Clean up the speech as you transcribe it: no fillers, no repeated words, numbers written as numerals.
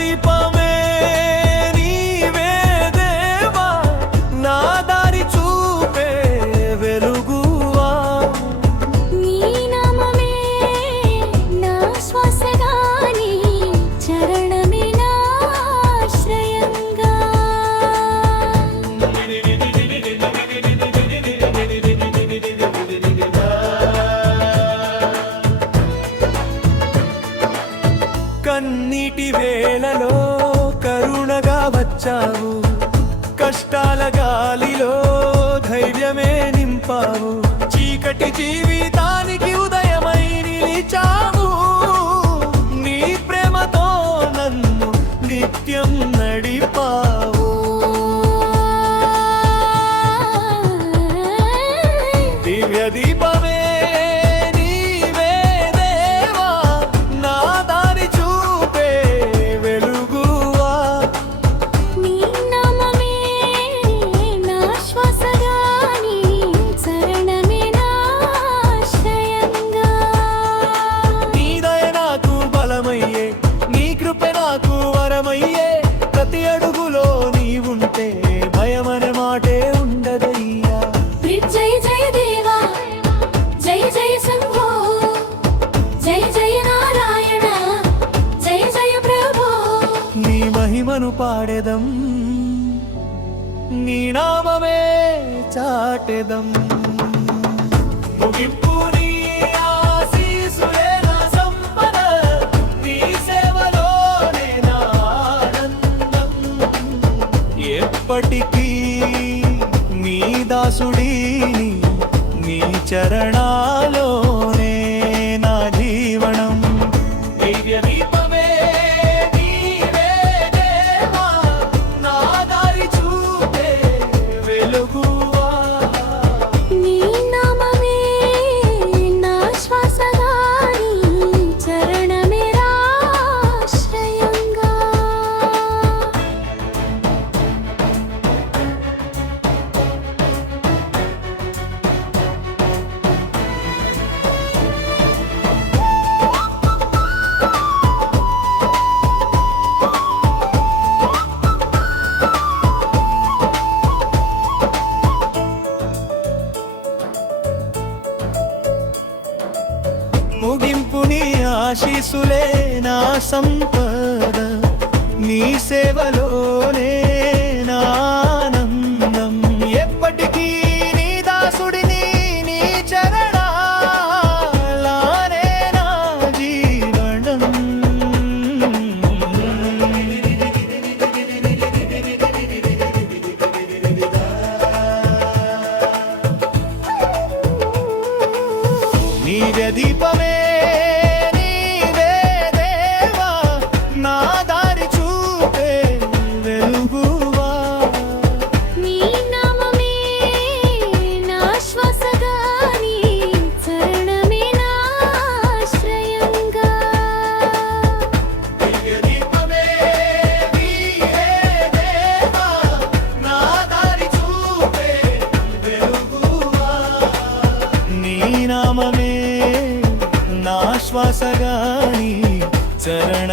దీపమే నీవే దేవా నా దారి చూపే వెలుగువా నీ నామమే నా శ్వాసగా నీ చరణమే నా ఆశ్రయంగా కన్నీటి వేళలో కరుణగా వచ్చావు కష్టాల గాలిలో ధైర్యమే నింపావు చీకటి జీవితానికి ఉదయమై నిలిచావు నీ ప్రేమతో నన్ను నిత్యం నడిపావు దివ్య దీపమే నీవే దేవా నా దారి చూపే వెలుగువా నీ నామమే నా శ్వాసగా నీ చరణమే నా ఆశ్రయంగా నీ దయ నాకు బలమయ్యే నీ కృప నాకు వరమయ్యే ప్రతి అడుగులో నీవుంటే భయమనే మాటే ఉండదయ్యా జయ జయ దేవా జయ జయ శంభో జయ జయ నారాయణ జయ జయ ప్రభో నీ మహిమను పాడెదం నీ నామమే చాటెదం ముగింపు నీ ఆశీసులే నా సంపద నీ సేవలోనే నా ఆనందం ఎప్పటికీ నీ దాసుడిని నీ చరణాలోనే నా జీవనం దివ్య దీపమే నీవే దేవా నా దారి చూపే వెలుగువా నీ నామమే నా శ్వాసగా నీ చరణమే నా ఆశ్రయంగా ముగింపు నీ ఆశీసులే నా సంపద నీ సేవలోనే నా ఆనందం ఎప్పటికీ నీ దాసుడిని నీ చరణాలనే నా జీవనం నీవే దీపమే నీవే దేవా నా దారి చూపే వెలుగువా నీ నామమే నా శ్వాసగా నీ చరణమే నా ఆశ్రయంగా దివ్య దీపమే నీవే దేవా నా దారి చూపే వెలుగువా నీ నామమే నా శ్వాసగా నీ చరణ